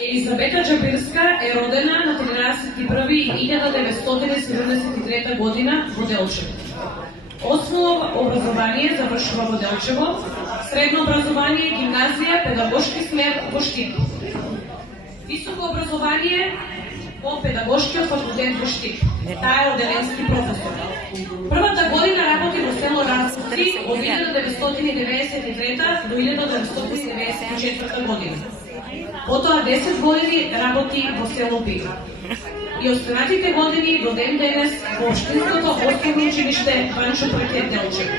Елизавета Джабирска е родена на 13.1.1973 година во Делчево. Основно образование завршува во Делчево, средно образование, гимназија, педагошки смер во Штип. Високо образование по педагошкиот факултет во Штип. Таа е оделенски професор. Првата година работи во село Расци од 1993 до 1994 година. Потоа 10 години работи во село Биг. И останатите години до ден денес во Општинското основно училиште Ванчо Пркет Делчево.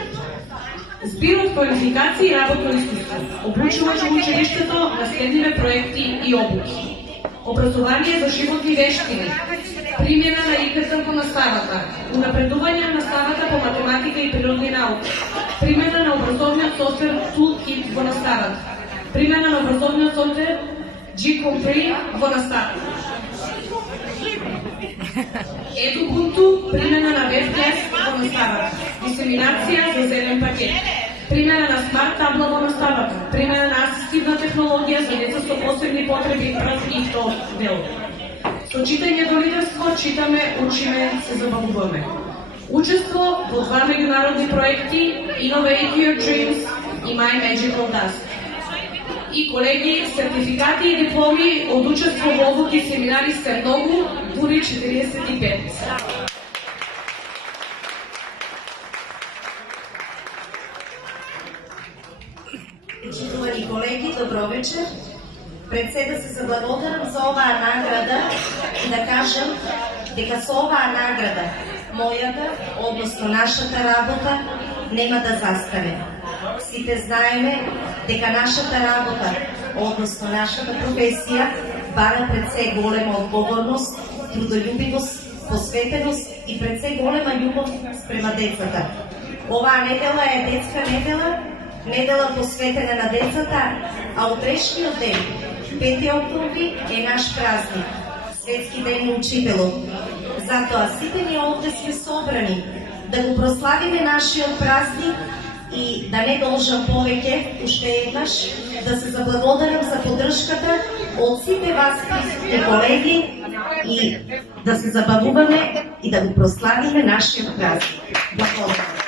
Збирот квалификации и работно искуство. Обучувач во училиштето на следниве проекти и обуки. Образование за животни вештини, примена на ИКТ во наставата, унапредување на наставата по математика и природни науки, примена на образовниот софтвер Toolkit во наставата, примена на образовниот софтвер G-Comprehend во наставата. Едубунту, примена на WebDesk во наставата, дисеминација за зелен пакет, примена на смарт табла во наставата, примена на асистивна технологија за деца со посебни потреби прв и втор дел. Со читање до лидерство читаме, учиме, се забавуваме. Учество во 2 меѓународни проекти Innovate Your Dreams и My Magical Dust. И колеги, сертификати и дипломи од учество во обуки и семинари се многу, дури 45. Почитувани колеги, добро вечер. Пред се да се заблагодарам за оваа награда и да кажам дека со оваа награда мојата, односно нашата работа, нема да застане. Сите знаеме дека нашата работа, односно нашата професија, бара пред се голема одговорност, трудолюбивост, посветеност и пред се голема љубов спрема децата. Оваа недела е детска недела, недела посветена на децата, а утрешниот ден, 5 октомври, е наш празник, Светски ден на учителот. Затоа сите ние овде сме собрани да го прославиме нашиот празник и да не должам повеќе, уште еднаш, да се заблагодарам за поддршката од сите вас присутни колеги и да се забавуваме и да го прославиме нашиот празник. Благодарам.